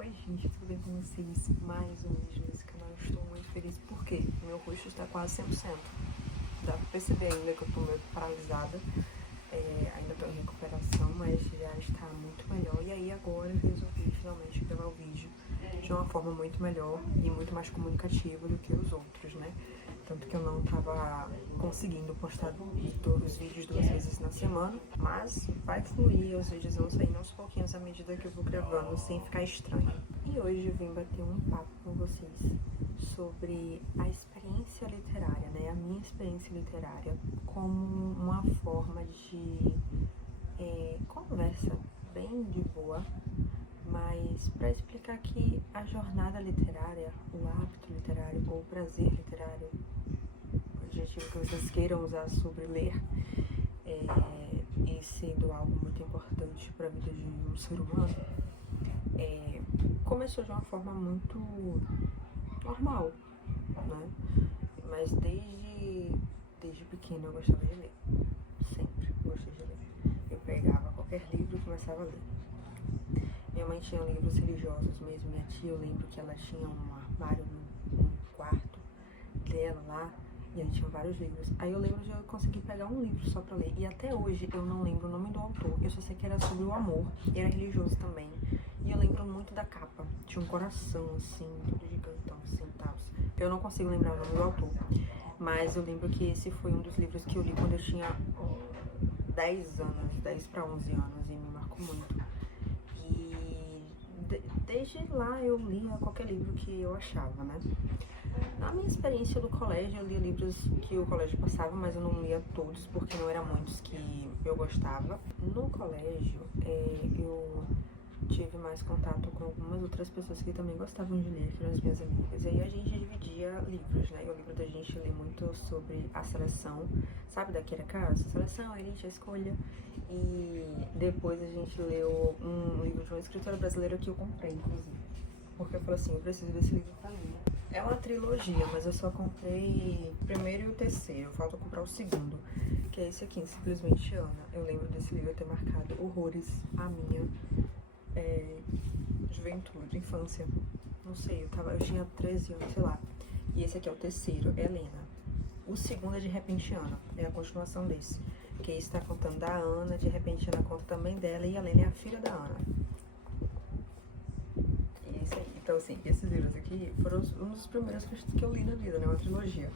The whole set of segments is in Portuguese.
Oi gente, tudo bem com vocês? Mais um vídeo nesse canal, eu estou muito feliz porque meu rosto está quase 100%. Dá pra perceber ainda que eu tô meio paralisada, ainda tô em recuperação, mas já está muito melhor. E aí agora eu resolvi finalmente gravar o vídeo de uma forma muito melhor e muito mais comunicativa do que os outros, né? Tanto que eu não tava conseguindo postar todos os vídeos 2 vezes na semana, mas vai fluir, os vídeos vão saindo aos pouquinhos à medida que eu vou gravando, sem ficar estranho. E hoje eu vim bater um papo com vocês sobre a experiência literária, né? A minha experiência literária como uma forma de conversa bem de boa, mas para explicar que a jornada literária, o hábito literário ou o prazer literário, o adjetivo que vocês queiram usar sobre ler, e sendo algo muito importante para a vida de um ser humano, começou de uma forma muito normal, né? Mas desde pequena eu gostava de ler, sempre gostei de ler. Eu pegava qualquer livro e começava a ler. Minha mãe tinha livros religiosos mesmo, minha tia, eu lembro que ela tinha um armário no quarto dela lá, e aí tinha vários livros. Aí eu lembro de eu conseguir pegar um livro só pra ler, e até hoje eu não lembro o nome do autor, eu só sei que era sobre o amor, e era religioso também. E eu lembro muito da capa, tinha um coração assim, todo gigantão assim, tal. Eu não consigo lembrar o nome do autor, mas eu lembro que esse foi um dos livros que eu li quando eu tinha 10 anos, 10 para 11 anos, e me marcou muito. Desde lá eu lia qualquer livro que eu achava, né? Na minha experiência do colégio, eu lia livros que o colégio passava, mas eu não lia todos, porque não eram muitos que eu gostava. No colégio, eu tive mais contato com algumas outras pessoas que também gostavam de ler, que eram as minhas amigas. E aí a gente dividia livros, né? E o livro da gente lê muito sobre a seleção, sabe, daquele caso? A seleção, a elite, a escolha. E depois a gente leu um livro de uma escritora brasileira que eu comprei, inclusive. Porque eu falei assim, eu preciso desse livro pra mim. É uma trilogia, mas eu só comprei o primeiro e o terceiro. Falta comprar o segundo, que é esse aqui, Simplesmente Ana. Eu lembro desse livro ter marcado horrores a minha juventude, infância. Não sei, eu tinha 13 anos, sei lá. E esse aqui é o terceiro, Helena. O segundo é De Repente Ana, é a continuação desse. Que está contando da Ana, De Repente Ana conta também dela, e a Helena é a filha da Ana. E esse aí. Então, assim, esses livros aqui foram um dos primeiros que eu li na vida, né? Uma trilogia.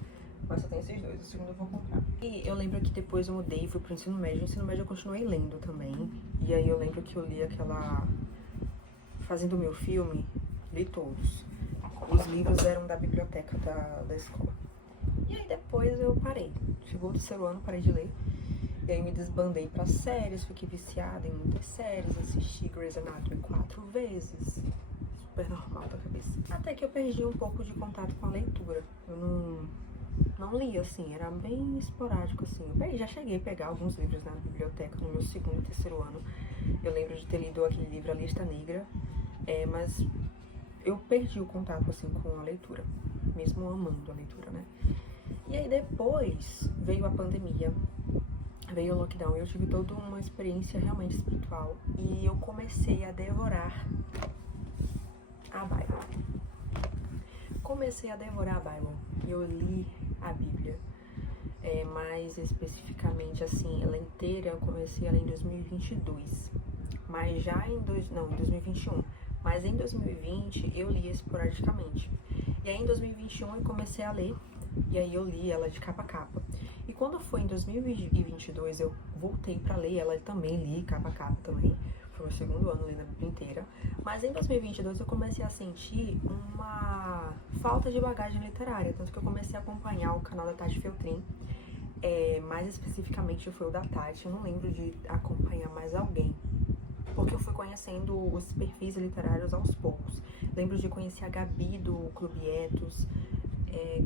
Mas só tem esses dois, o segundo eu vou comprar. E eu lembro que depois eu mudei e fui pro ensino médio. No ensino médio eu continuei lendo também. E aí eu lembro que eu li aquela... Fazendo o meu filme, li todos. Os livros eram da biblioteca da escola. E aí depois eu parei. Chegou o terceiro ano, parei de ler. E aí me desbandei pra séries, fiquei viciada em muitas séries, assisti Grey's Anatomy 4 vezes. Super normal da cabeça. Até que eu perdi um pouco de contato com a leitura. Eu não li, assim, era bem esporádico, assim. Eu já cheguei a pegar alguns livros na biblioteca no meu segundo e terceiro ano. Eu lembro de ter lido aquele livro A Lista Negra, mas eu perdi o contato, assim, com a leitura, mesmo amando a leitura, né? E aí depois veio a pandemia, veio o lockdown, e eu tive toda uma experiência realmente espiritual, e eu comecei a devorar a Bible. Comecei a devorar a Bible, e eu li a Bíblia. Mais especificamente, assim, ela inteira, eu comecei ela em 2022, mas já em 2021, mas em 2020 eu li esporadicamente. E aí em 2021 eu comecei a ler, e aí eu li ela de capa a capa. E quando foi em 2022 eu voltei pra ler ela, também li capa a capa também. Foi o segundo ano lendo a Bíblia inteira. Mas em 2022 eu comecei a sentir uma falta de bagagem literária, tanto que eu comecei a acompanhar o canal da Tati Feltrin. Mais especificamente foi o da Tati, eu não lembro de acompanhar mais alguém, porque eu fui conhecendo os perfis literários aos poucos. Lembro de conhecer a Gabi do Clube Etos,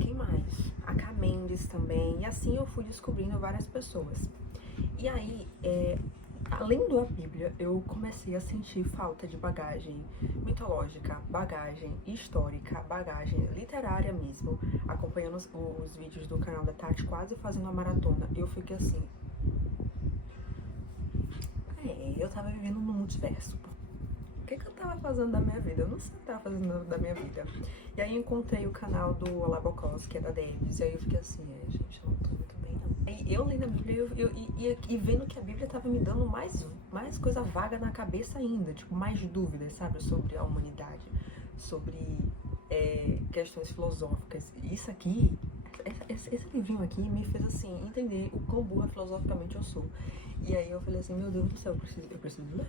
quem mais? A Cá Mendes também, e assim eu fui descobrindo várias pessoas. E aí, além da Bíblia, eu comecei a sentir falta de bagagem mitológica, bagagem histórica, bagagem literária mesmo, acompanhando os vídeos do canal da Tati, quase fazendo uma maratona. Eu fiquei assim... eu tava vivendo no multiverso. que eu tava fazendo da minha vida? Eu não sei o que eu tava fazendo da minha vida. E aí eu encontrei o canal do Olabocos, que é da Debs, e aí eu fiquei assim, gente, eu não tô muito bem, não. Aí eu lendo a Bíblia e vendo que a Bíblia tava me dando mais coisa vaga na cabeça ainda, tipo, mais dúvidas, sabe, sobre a humanidade, sobre questões filosóficas. Isso aqui, esse livrinho aqui me fez, assim, entender o quão burra filosoficamente eu sou. E aí eu falei assim, meu Deus do céu, eu preciso ler.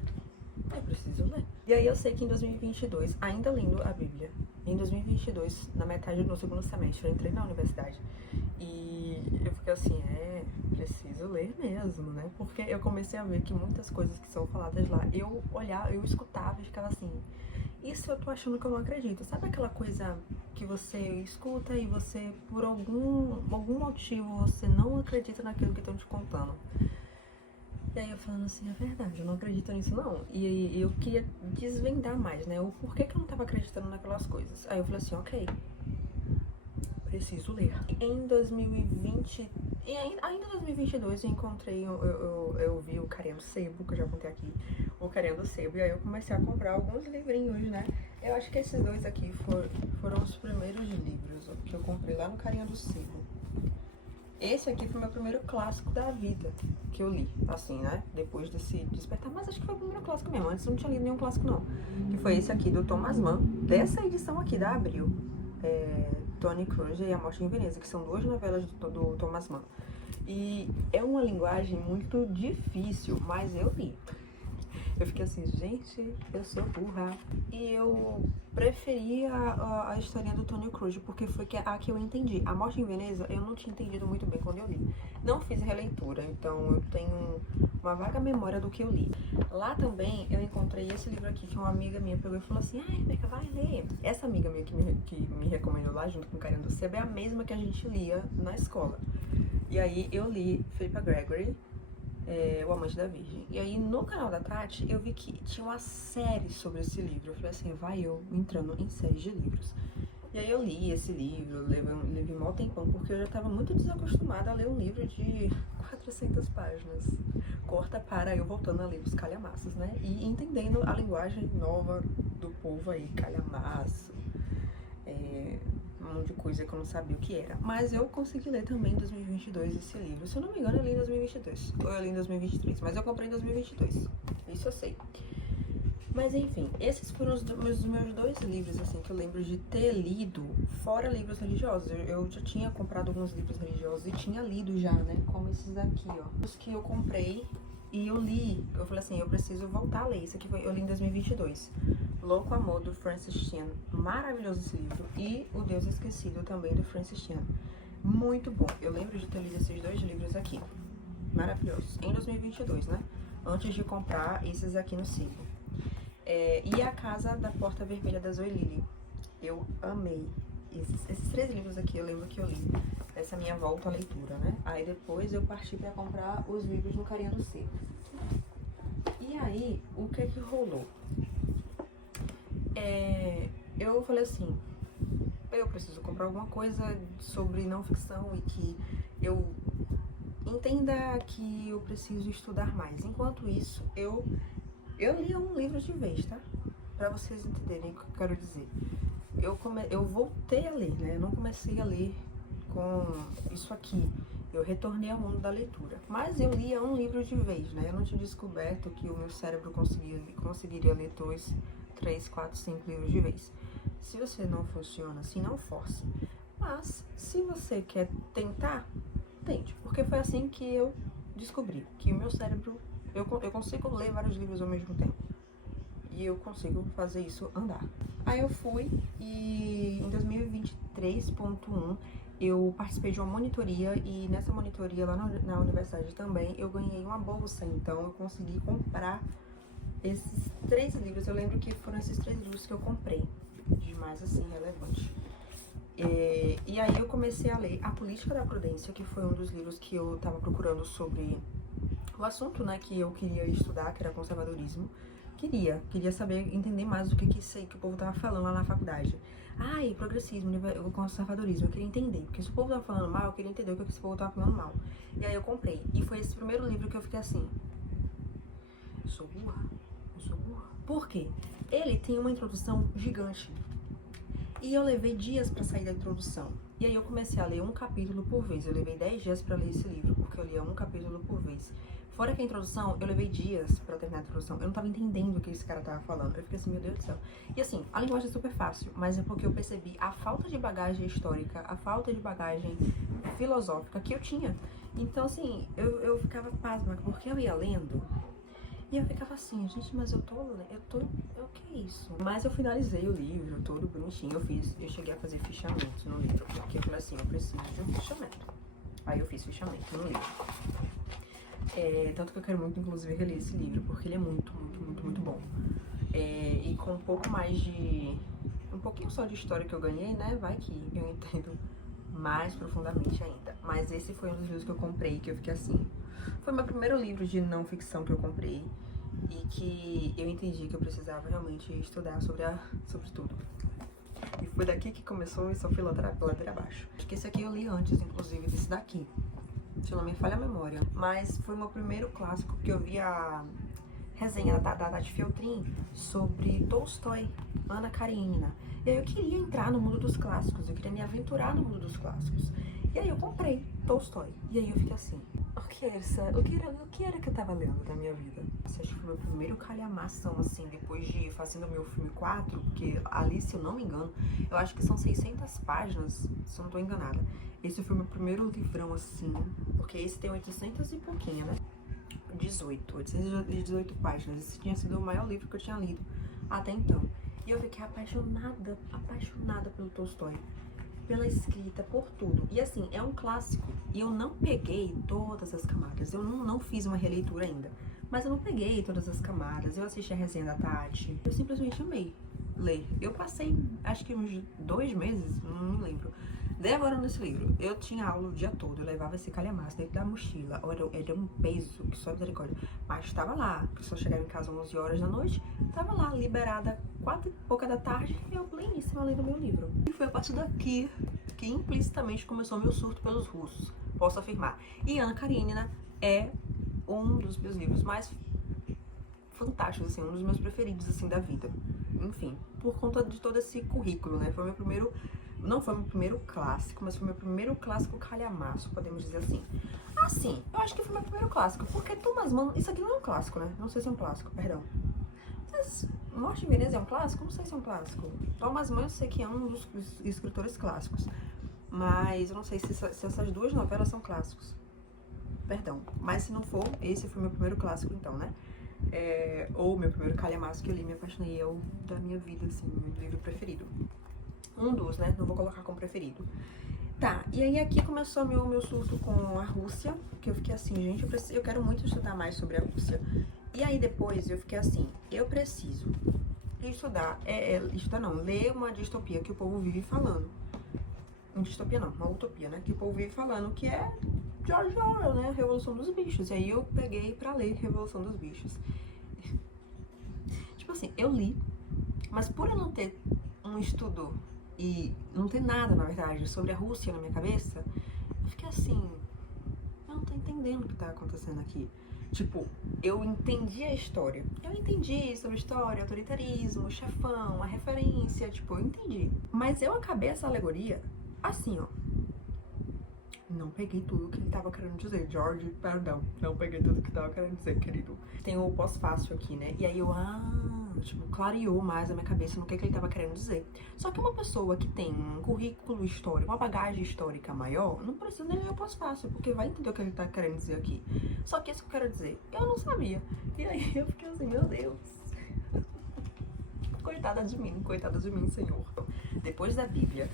Eu preciso ler. E aí eu sei que em 2022, ainda lendo a Bíblia, em 2022, na metade do segundo semestre, eu entrei na universidade. E eu fiquei assim, preciso ler mesmo, né? Porque eu comecei a ver que muitas coisas que são faladas lá, eu olhava, eu escutava e ficava assim, isso eu tô achando que eu não acredito. Sabe aquela coisa que você escuta e você, por algum motivo, você não acredita naquilo que estão te contando? E aí eu falando assim, é verdade, eu não acredito nisso não. E aí eu queria desvendar mais, né? O porquê que eu não tava acreditando naquelas coisas. Aí eu falei assim, ok, preciso ler. Em 2020, e ainda em 2022 eu encontrei, eu vi o Carinha Sebo, que eu já contei aqui, o Carinha do Sebo, e aí eu comecei a comprar alguns livrinhos, né? Eu acho que esses dois aqui foram os primeiros livros que eu comprei lá no Carinha do Sebo. Esse aqui foi meu primeiro clássico da vida que eu li, assim, né? Depois desse despertar, mas acho que foi o primeiro clássico mesmo. Antes eu não tinha lido nenhum clássico, não. Que foi esse aqui, do Thomas Mann, dessa edição aqui da Abril. Tony Cruz e A Morte em Veneza, que são duas novelas do Thomas Mann. E é uma linguagem muito difícil, mas eu li. Eu fiquei assim, gente, eu sou burra. E eu preferi a historinha do Tony Cruz, porque foi a que eu entendi. A Morte em Veneza, eu não tinha entendido muito bem quando eu li. Não fiz releitura, então eu tenho uma vaga memória do que eu li. Lá também eu encontrei esse livro aqui, que uma amiga minha pegou e falou assim, Rebeca, vai ler. Essa amiga minha que me recomendou lá, junto com o Carinha do Sebo, é a mesma que a gente lia na escola. E aí eu li Philippa Gregory, O Amante da Virgem. E aí no canal da Tati eu vi que tinha uma série sobre esse livro. Eu falei assim, vai eu entrando em séries de livros. E aí eu li esse livro, levei mó tempão, porque eu já estava muito desacostumada a ler um livro de 400 páginas. Corta para eu voltando a ler os calhamaços, né? E entendendo a linguagem nova do povo aí, calhamaço, um monte de coisa que eu não sabia o que era. Mas eu consegui ler também em 2022 esse livro. Se eu não me engano, eu li em 2022. Ou eu li em 2023. Mas eu comprei em 2022. Isso eu sei. Mas enfim, esses foram os meus dois livros, assim, que eu lembro de ter lido, fora livros religiosos. Eu já tinha comprado alguns livros religiosos e tinha lido já, né? Como esses aqui, ó. Os que eu comprei e eu li. Eu falei assim, eu preciso voltar a ler. Esse aqui eu li em 2022. Louco Amor, do Francis Chan. Maravilhoso esse livro. E O Deus Esquecido, também, do Francis Chan. Muito bom. Eu lembro de ter lido esses dois livros aqui. Maravilhosos. Em 2022, né? Antes de comprar esses aqui no Sebo. E A Casa da Porta Vermelha, da Zoe Lily. Eu amei. Esses três livros aqui eu lembro que eu li. Essa minha volta à leitura, né? Aí depois eu parti pra comprar os livros no Carinha do Sebo. E aí, o que rolou? Eu falei assim, eu preciso comprar alguma coisa sobre não ficção e que eu entenda que eu preciso estudar mais. Enquanto isso, eu lia um livro de vez, tá? Pra vocês entenderem o que eu quero dizer. Eu voltei a ler, né? Eu não comecei a ler com isso aqui. Eu retornei ao mundo da leitura. Mas eu lia um livro de vez, né? Eu não tinha descoberto que o meu cérebro conseguiria ler 2, 3, 4, 5 livros de vez. Se você não funciona assim, não force. Mas, se você quer tentar, tente. Porque foi assim que eu descobri que o meu cérebro... Eu consigo ler vários livros ao mesmo tempo. E eu consigo fazer isso andar. Aí eu fui e em 2023.1 eu participei de uma monitoria e nessa monitoria lá na universidade também eu ganhei uma bolsa. Então eu consegui comprar esses 3 livros. Eu lembro que foram esses 3 livros que eu comprei. De mais assim, relevante. E aí eu comecei a ler A Política da Prudência, que foi um dos livros que eu tava procurando sobre o assunto, né, que eu queria estudar, que era conservadorismo. Queria saber, entender mais do que isso aí que o povo tava falando lá na faculdade. Ai, progressismo, o conservadorismo, eu queria entender. Porque se o povo tava falando mal, eu queria entender o que esse povo tava falando mal. E aí eu comprei. E foi esse primeiro livro que eu fiquei assim, eu sou burra. Por quê? Ele tem uma introdução gigante. E eu levei dias pra sair da introdução. E aí eu comecei a ler um capítulo por vez. Eu levei 10 dias pra ler esse livro, porque eu lia um capítulo por vez. Fora que a introdução, eu levei dias pra terminar a introdução. Eu não tava entendendo o que esse cara tava falando. Eu fiquei assim, meu Deus do céu. E assim, a linguagem é super fácil, mas é porque eu percebi a falta de bagagem histórica, a falta de bagagem filosófica que eu tinha. Então assim, eu ficava pasma, porque eu ia lendo e eu ficava assim, gente, mas o que é isso? Mas eu finalizei o livro, todo bonitinho, eu cheguei a fazer fichamento no livro, porque eu falei assim, eu preciso de um fichamento. Aí eu fiz fichamento no livro. Tanto que eu quero muito, inclusive, reler esse livro, porque ele é muito, muito, muito, muito bom. E com um pouco mais de... um pouquinho só de história que eu ganhei, né, vai que eu entendo mais profundamente ainda. Mas esse foi um dos livros que eu comprei, que eu fiquei assim... Foi meu primeiro livro de não ficção que eu comprei e que eu entendi que eu precisava realmente estudar sobre tudo. E foi daqui que começou e só fui ladeira abaixo. Acho que esse aqui eu li antes, inclusive, desse daqui, se não me falha a memória. Mas foi meu primeiro clássico, que eu vi a resenha da Tati Feltrin sobre Tolstói, Ana Karenina. E aí eu queria entrar no mundo dos clássicos, eu queria me aventurar no mundo dos clássicos. E aí eu comprei Tolstói. E aí eu fiquei assim, o que era que eu tava lendo da minha vida? Acho que foi meu primeiro calhamação, assim, depois de fazendo meu filme 4, porque ali, se eu não me engano, eu acho que são 600 páginas, se eu não tô enganada. Esse foi meu primeiro livrão, assim, porque esse tem 800 e pouquinho, né? 818 páginas. Esse tinha sido o maior livro que eu tinha lido até então. E eu fiquei apaixonada pelo Tolstói, pela escrita, por tudo. E assim, é um clássico. E eu não peguei todas as camadas. Eu não fiz uma releitura ainda. Mas eu não peguei todas as camadas. Eu assisti a resenha da Tati. Eu simplesmente amei ler. Eu passei, acho que uns 2 meses, não me lembro, devorando esse livro. Eu tinha aula o dia todo, eu levava esse calhamaço dentro da mochila. Era um peso, que só misericórdia. Mas estava lá, porque só chegava em casa às 11 horas da noite, estava lá, liberada 4 e pouca da tarde, e eu pleníssima lendo meu livro. E foi a partir daqui que implicitamente começou meu surto pelos russos, posso afirmar. E Ana Karenina é um dos meus livros mais fantásticos, assim, um dos meus preferidos, assim, da vida. Enfim, por conta de todo esse currículo, né? Foi meu primeiro... Não foi meu primeiro clássico, mas foi meu primeiro clássico calhamaço, podemos dizer assim. Assim, eu acho que foi meu primeiro clássico, porque Thomas Mann... Isso aqui não é um clássico, né? Não sei se é um clássico, perdão. Mas Morte em Veneza é um clássico? Não sei se é um clássico. Thomas Mann eu sei que é um dos escritores clássicos, mas eu não sei se essas duas novelas são clássicos. Perdão. Mas se não for, esse foi meu primeiro clássico, então, né? Ou meu primeiro calhamaço que eu li, me apaixonei, é o da minha vida, assim, meu livro preferido. Um dos, né? Não vou colocar como preferido. Tá, e aí aqui começou meu surto com a Rússia, que eu fiquei assim, gente, eu quero muito estudar mais sobre a Rússia. E aí depois eu fiquei assim, eu preciso ler uma distopia que o povo vive falando. Uma distopia não, uma utopia, né? Que o povo vive falando, que é George Orwell, né? Revolução dos Bichos. E aí eu peguei pra ler Revolução dos Bichos. Tipo assim, eu li, mas por eu não ter um estudo e não ter nada, na verdade, sobre a Rússia na minha cabeça, eu fiquei assim, eu não tô entendendo o que tá acontecendo aqui. Tipo, eu entendi a história. Eu entendi sobre história, autoritarismo, chefão, a referência, tipo, eu entendi. Mas eu acabei essa alegoria assim, ó. Não peguei tudo que ele tava querendo dizer. George, perdão. Não peguei tudo que tava querendo dizer, querido. Tem o pós-fácil aqui, né? E aí eu, tipo, clareou mais a minha cabeça no que ele tava querendo dizer. Só que uma pessoa que tem um currículo histórico, uma bagagem histórica maior, não precisa nem ler o pós-fácil, porque vai entender o que ele tá querendo dizer aqui. Só que isso que eu quero dizer, eu não sabia. E aí eu fiquei assim, meu Deus. Coitada de mim, Senhor. Depois da Bíblia,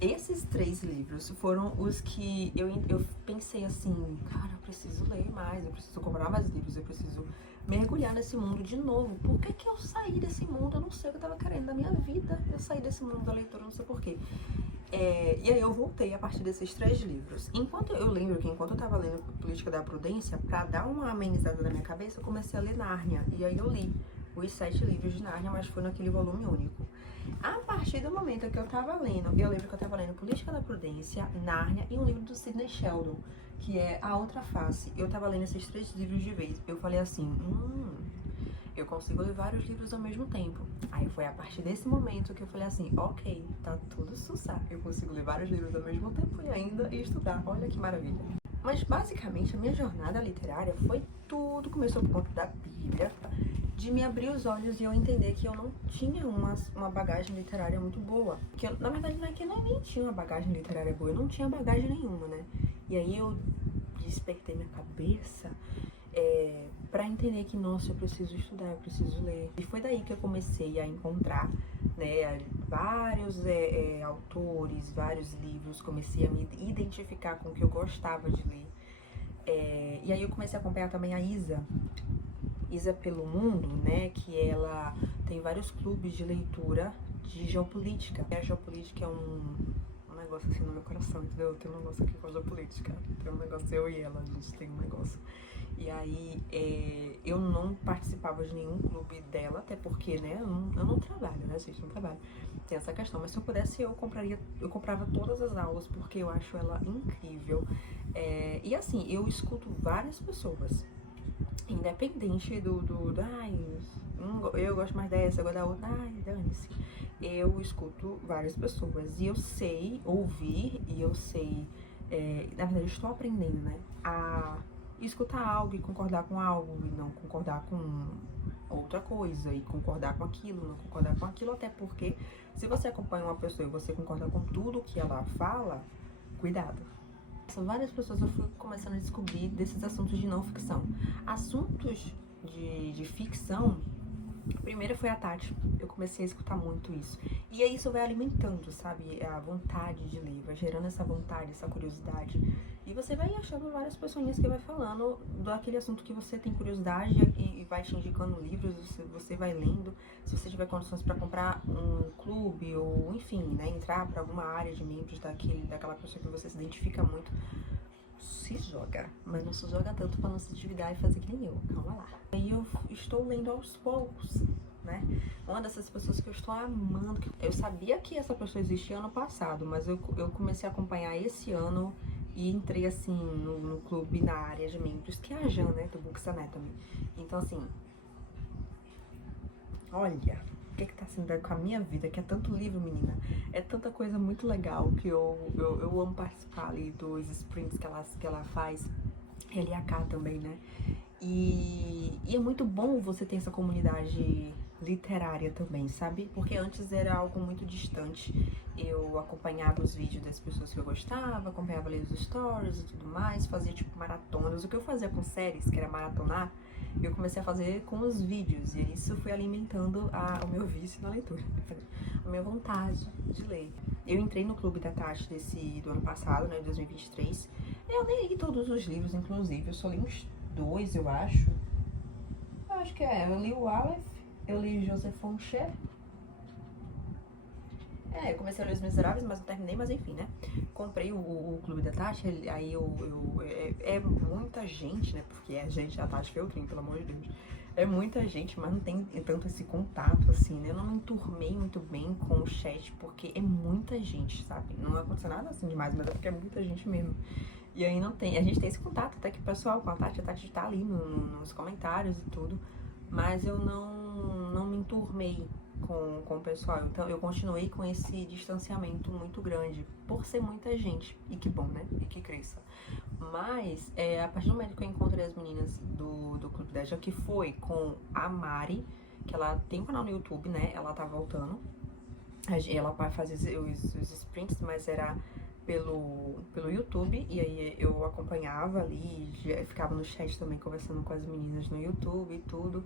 esses 3 livros foram os que eu pensei assim, cara, eu preciso ler mais, eu preciso comprar mais livros, eu preciso mergulhar nesse mundo de novo. Por que que eu saí desse mundo? Eu não sei o que eu tava querendo da minha vida. Eu saí desse mundo da leitura, não sei porquê. E aí eu voltei a partir desses 3 livros. Eu lembro que enquanto eu tava lendo Política da Prudência, pra dar uma amenizada na minha cabeça, eu comecei a ler Nárnia. E aí eu li os 7 livros de Nárnia, mas foi naquele volume único. A partir do momento que eu tava lendo, eu lembro que eu tava lendo Política da Prudência, Nárnia e um livro do Sidney Sheldon, que é A Outra Face. Eu tava lendo esses 3 livros de vez. Eu falei assim, eu consigo ler vários livros ao mesmo tempo. Aí foi a partir desse momento que eu falei assim, ok, tá tudo sussa, eu consigo ler vários livros ao mesmo tempo e ainda estudar, olha que maravilha. Mas basicamente a minha jornada literária foi tudo, começou por conta da Bíblia, de me abrir os olhos e eu entender que eu não tinha uma bagagem literária muito boa. Que eu, na verdade não é que eu nem tinha uma bagagem literária boa, eu não tinha bagagem nenhuma, né? E aí eu despertei minha cabeça para entender que, nossa, eu preciso estudar, eu preciso ler. E foi daí que eu comecei a encontrar, né, vários autores, vários livros, comecei a me identificar com o que eu gostava de ler. E aí eu comecei a acompanhar também a Isa pelo Mundo, né, que ela tem vários clubes de leitura de geopolítica. A geopolítica é um negócio assim no meu coração, entendeu? Eu tenho um negócio aqui com a geopolítica, tem um negócio, eu e ela, a gente tem um negócio. E aí, eu não participava de nenhum clube dela, até porque, né, eu não trabalho, né, gente, não trabalho. Tem essa questão, mas se eu pudesse, eu comprava todas as aulas, porque eu acho ela incrível. E assim, eu escuto várias pessoas, independente ai, eu gosto mais dessa, eu gosto da outra, ai, dane-se. Eu escuto várias pessoas e eu sei ouvir e eu sei, na verdade, eu estou aprendendo, né, a escutar algo e concordar com algo e não concordar com outra coisa e concordar com aquilo, não concordar com aquilo, até porque se você acompanha uma pessoa e você concorda com tudo que ela fala, cuidado. São várias pessoas eu fui começando a descobrir desses assuntos de não ficção. Assuntos de ficção, primeiro foi a Tati, eu comecei a escutar muito isso. E aí isso vai alimentando, sabe, a vontade de ler, vai gerando essa vontade, essa curiosidade. E você vai achando várias pessoinhas que vai falando daquele assunto que você tem curiosidade e vai te indicando livros, você vai lendo. Se você tiver condições para comprar um clube ou, enfim, né, entrar para alguma área de membros daquela pessoa que você se identifica muito, se joga, mas não se joga tanto para não se endividar e fazer que nem eu, calma lá. Aí eu estou lendo aos poucos, né? Uma dessas pessoas que eu estou amando, eu sabia que essa pessoa existia ano passado, mas eu comecei a acompanhar esse ano e entrei assim no clube na área de membros, que é a Jan, né, do Books Anatomy. Então assim, olha, o que tá sendo com a minha vida, que é tanto livro, menina, é tanta coisa muito legal que eu amo participar ali dos sprints que ela faz, LAK também, né? E é muito bom você ter essa comunidade literária também, sabe? Porque antes era algo muito distante. Eu acompanhava os vídeos das pessoas que eu gostava, acompanhava ali os stories e tudo mais, fazia tipo maratonas. O que eu fazia com séries, que era maratonar, eu comecei a fazer com os vídeos. E isso foi alimentando o meu vício na leitura, a minha vontade de ler. Eu entrei no clube da Tati do ano passado, né, 2023. Eu nem li todos os livros, inclusive, eu só li uns 2, eu acho. Eu acho que eu li o Aleph, eu li Joseph Fonchet. Eu comecei a ler Os Miseráveis, mas não terminei, mas enfim, né? Comprei o Clube da Tati, aí é muita gente, né? Porque a gente, a Tati Feltrin, pelo amor de Deus. É muita gente, mas não tem tanto esse contato, assim, né? Eu não me enturmei muito bem com o chat, porque é muita gente, sabe? Não aconteceu nada assim demais, mas é porque é muita gente mesmo. E aí a gente tem esse contato até que o pessoal com a Tati tá ali nos comentários e tudo, mas eu não me enturmei com o pessoal, então eu continuei com esse distanciamento muito grande, por ser muita gente, e que bom, né, e que cresça. Mas, a partir do momento que eu encontrei as meninas do Clube da Já, que foi com a Mari, que ela tem um canal no YouTube, né, ela tá voltando, ela vai fazer os sprints, mas era pelo YouTube, e aí eu acompanhava ali, ficava no chat também conversando com as meninas no YouTube e tudo,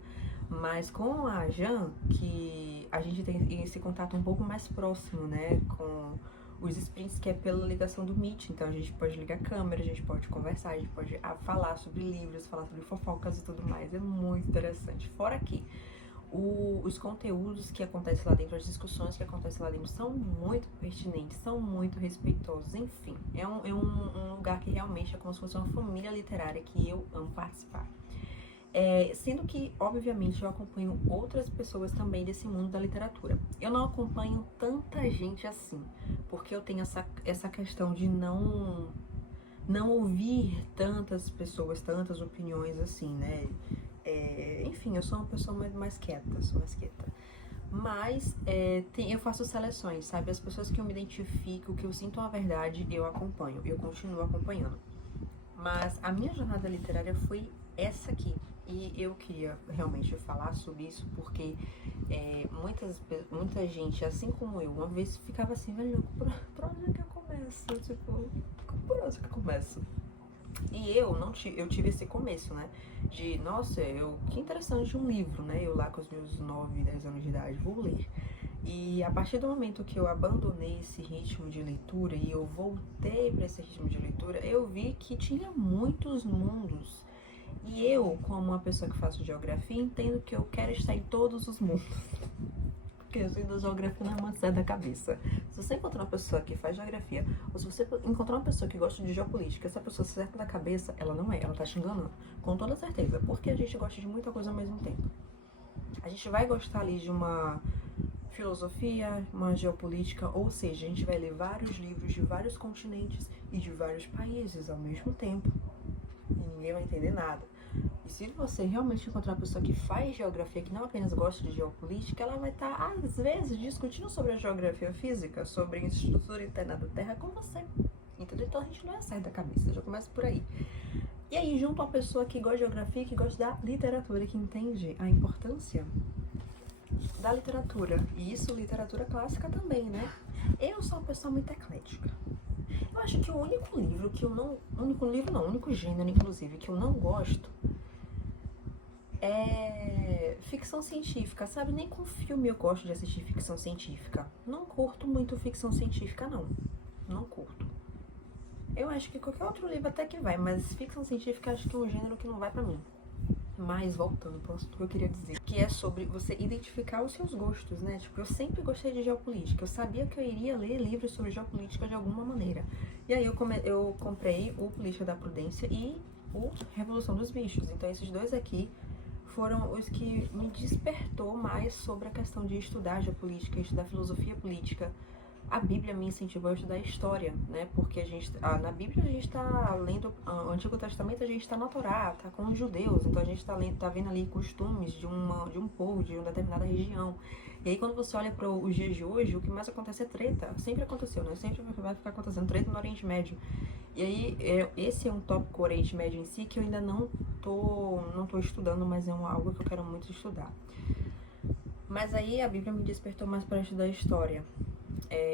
mas com a Jan, que a gente tem esse contato um pouco mais próximo, né, com os sprints, que é pela ligação do Meet, então a gente pode ligar a câmera, a gente pode conversar, a gente pode falar sobre livros, falar sobre fofocas e tudo mais, é muito interessante. Fora que os conteúdos que acontecem lá dentro, as discussões que acontecem lá dentro são muito pertinentes, são muito respeitosos, enfim, é um lugar que realmente é como se fosse uma família literária que eu amo participar. Sendo que, obviamente, eu acompanho outras pessoas também desse mundo da literatura. Eu não acompanho tanta gente assim, porque eu tenho essa questão de não ouvir tantas pessoas, tantas opiniões assim, né? Enfim, eu sou uma pessoa mais quieta, sou mais quieta. Mas eu faço seleções, sabe? As pessoas que eu me identifico, que eu sinto uma verdade, eu acompanho, eu continuo acompanhando. Mas a minha jornada literária foi essa aqui. E eu queria realmente falar sobre isso porque muita gente, assim como eu, uma vez ficava assim, velho, por onde é que eu começo? Tipo, por onde é que eu começo? E eu tive esse começo, né? De, nossa, que interessante um livro, né? Eu lá com os meus 9, 10 anos de idade, vou ler. E a partir do momento que eu abandonei esse ritmo de leitura e eu voltei para esse ritmo de leitura, eu vi que tinha muitos mundos. E eu, como uma pessoa que faço geografia, entendo que eu quero estar em todos os mundos. Porque eu sei da geografia não é uma sai da cabeça. Se você encontrar uma pessoa que faz geografia, ou se você encontrar uma pessoa que gosta de geopolítica, essa pessoa se cerca da cabeça, ela não é, ela tá te enganando. Com toda certeza. Porque a gente gosta de muita coisa ao mesmo tempo. A gente vai gostar ali de uma filosofia, uma geopolítica, ou seja, a gente vai ler vários livros de vários continentes e de vários países ao mesmo tempo. E ninguém vai entender nada. E se você realmente encontrar uma pessoa que faz geografia, que não apenas gosta de geopolítica, ela vai estar, às vezes, discutindo sobre a geografia física, sobre a estrutura interna da Terra com você. Entendeu? Então a gente não é sair da cabeça, já começa por aí. E aí, junto a uma pessoa que gosta de geografia, que gosta da literatura, que entende a importância da literatura. E isso, literatura clássica também, né? Eu sou uma pessoa muito eclética. Eu acho que o único livro que eu não... o único gênero, inclusive, que eu não gosto é ficção científica, sabe? Nem com filme eu gosto de assistir ficção científica. Não curto muito ficção científica, não. Não curto. Eu acho que qualquer outro livro até que vai, mas ficção científica acho que é um gênero que não vai pra mim. Mas voltando para o assunto que eu queria dizer, que é sobre você identificar os seus gostos, né? Tipo, eu sempre gostei de geopolítica, eu sabia que eu iria ler livros sobre geopolítica de alguma maneira. E aí eu comprei o Política da Prudência e o Revolução dos Bichos. Então esses dois aqui foram os que me despertou mais sobre a questão de estudar geopolítica, estudar filosofia política. A Bíblia me incentivou a estudar história, né? Porque na Bíblia a gente está lendo o Antigo Testamento, a gente está na Torá, tá com os judeus, então a gente tá vendo ali costumes de um povo, de uma determinada região. E aí quando você olha para os dias de hoje, o que mais acontece é treta. Sempre aconteceu, né? Sempre vai ficar acontecendo treta no Oriente Médio. E aí esse é um tópico Oriente Médio em si que eu ainda não tô estudando, mas é algo que eu quero muito estudar. Mas aí a Bíblia me despertou mais para estudar história.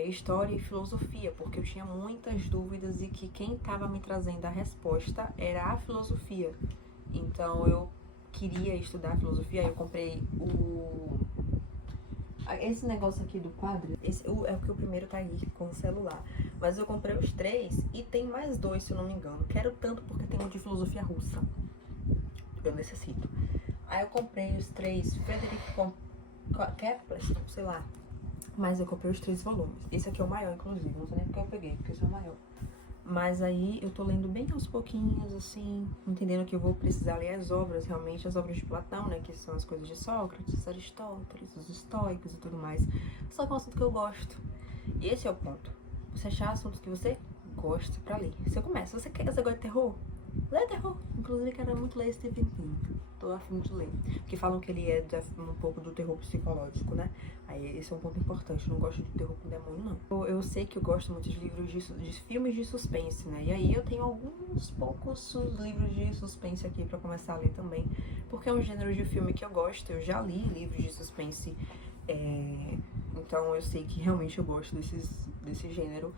História e filosofia, porque eu tinha muitas dúvidas e que quem estava me trazendo a resposta era a filosofia. Então eu queria estudar filosofia, aí eu comprei esse negócio aqui do quadro, é porque o primeiro tá aí com o celular. Mas eu comprei os 3 e tem mais 2, se eu não me engano. Quero tanto porque tem um de filosofia russa. Eu necessito. Aí eu comprei os 3 Frederick Kepler, sei lá. Mas eu comprei os 3 volumes. Esse aqui é o maior, inclusive. Não sei nem porque eu peguei, porque esse é o maior. Mas aí eu tô lendo bem aos pouquinhos, assim, entendendo que eu vou precisar ler as obras, realmente, as obras de Platão, né? Que são as coisas de Sócrates, Aristóteles, os estoicos e tudo mais. Só que é um assunto que eu gosto. E esse é o ponto. Você achar assuntos que você gosta pra ler. Você começa. Você gosta de terror? Lê terror. Inclusive, quero muito ler Stephen King. Tô a fim de ler. Porque falam que ele é um pouco do terror psicológico, né? Aí esse é um ponto importante. Eu não gosto de terror com demônio, não. Eu sei que eu gosto muito de livros de filmes de suspense, né? E aí eu tenho alguns poucos livros de suspense aqui pra começar a ler também. Porque é um gênero de filme que eu gosto. Eu já li livros de suspense. Então eu sei que realmente eu gosto desse gênero.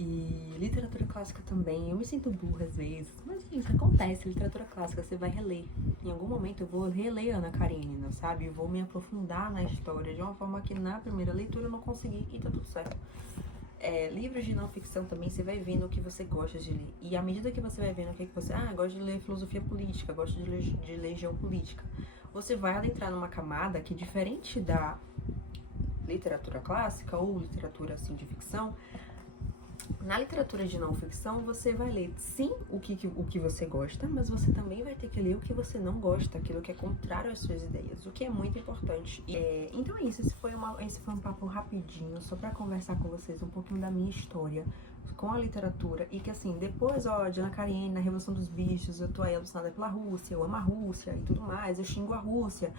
E literatura clássica também, eu me sinto burra às vezes, mas isso acontece, literatura clássica você vai reler. Em algum momento eu vou reler Ana Karenina, sabe? Eu vou me aprofundar na história de uma forma que na primeira leitura eu não consegui e tá tudo certo. Livros de não ficção também, você vai vendo o que você gosta de ler. E à medida que você vai vendo o que você... gosto de ler filosofia política, gosto de ler geopolítica. Você vai adentrar numa camada que, diferente da literatura clássica ou literatura assim de ficção, Na literatura de não ficção, você vai ler, sim, o que você gosta, mas você também vai ter que ler o que você não gosta, aquilo que é contrário às suas ideias, o que é muito importante. Então é isso, esse foi um papo rapidinho, só pra conversar com vocês um pouquinho da minha história com a literatura. E que assim, depois, ó, de Ana Karenina, na Revolução dos Bichos, eu tô aí alucinada pela Rússia, eu amo a Rússia e tudo mais, eu xingo a Rússia.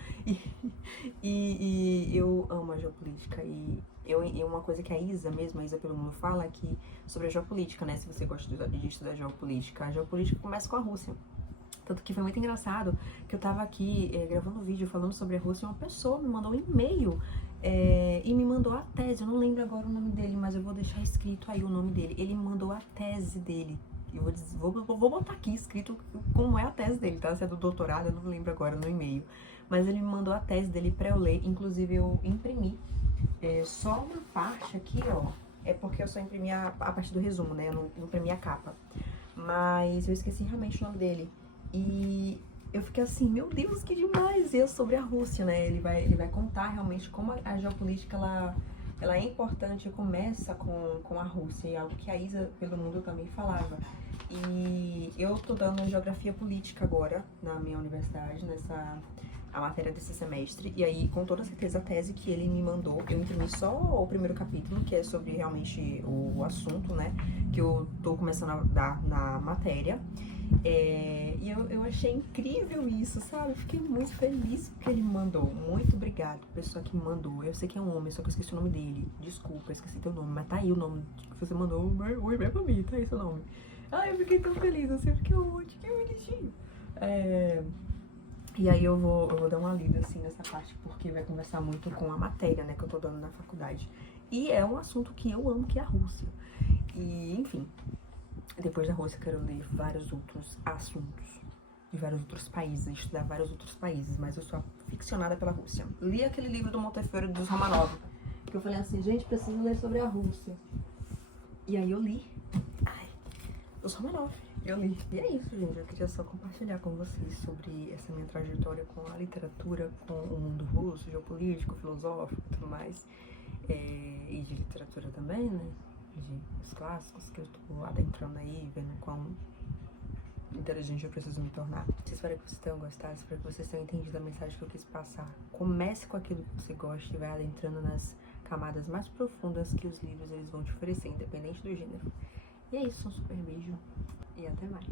E eu amo a geopolítica. E uma coisa que a Isa mesmo, a Isa pelo mundo fala aqui sobre a geopolítica, né? Se você gosta de estudar geopolítica, a geopolítica começa com a Rússia. Tanto que foi muito engraçado que eu tava aqui gravando um vídeo falando sobre a Rússia e uma pessoa me mandou um e-mail e me mandou a tese. Eu não lembro agora o nome dele, mas eu vou deixar escrito aí o nome dele. Ele me mandou a tese dele. Eu vou botar aqui escrito como é a tese dele, tá? Se é do doutorado, eu não lembro agora no e-mail. Mas ele me mandou a tese dele pra eu ler. Inclusive eu imprimi só uma parte aqui, ó. É porque eu só imprimi a parte do resumo, né? Eu não imprimi a capa. Mas eu esqueci realmente o nome dele. E eu fiquei assim, meu Deus, que demais! E é sobre a Rússia, né? Ele vai contar realmente como a geopolítica, ela é importante e começa com a Rússia. E algo que a Isa pelo mundo também falava. E eu tô dando geografia política agora na minha universidade, a matéria desse semestre, e aí com toda certeza a tese que ele me mandou, eu imprimi só o primeiro capítulo, que é sobre realmente o assunto, né, que eu tô começando a dar na matéria, e eu achei incrível isso, sabe, eu fiquei muito feliz porque ele me mandou, muito obrigado, pessoa que me mandou, eu sei que é um homem, só que eu esqueci o nome dele, desculpa, eu esqueci teu nome, mas tá aí o nome que você mandou, o e-mail pra mim, tá aí seu nome. Ai, eu fiquei tão feliz, assim, porque que bonitinho. E aí eu vou dar uma lida, assim, nessa parte, porque vai conversar muito com a matéria, né, que eu tô dando na faculdade. E é um assunto que eu amo, que é a Rússia. E, enfim, depois da Rússia eu quero ler vários outros assuntos de vários outros países, estudar vários outros países, mas eu sou aficionada pela Rússia. Li aquele livro do Montefiore dos Romanov, que eu falei assim, gente, preciso ler sobre a Rússia. E aí eu li. Os Romanov, eu li. E é isso, gente. Eu queria só compartilhar com vocês sobre essa minha trajetória com a literatura, com o mundo russo, geopolítico, filosófico e tudo mais. E de literatura também, né? De os clássicos que eu tô adentrando aí, vendo quão inteligente eu preciso me tornar. Espero que vocês tenham gostado, espero que vocês tenham entendido a mensagem que eu quis passar. Comece com aquilo que você gosta e vai adentrando nas camadas mais profundas que os livros eles vão te oferecer, independente do gênero. E é isso, um super beijo e até mais.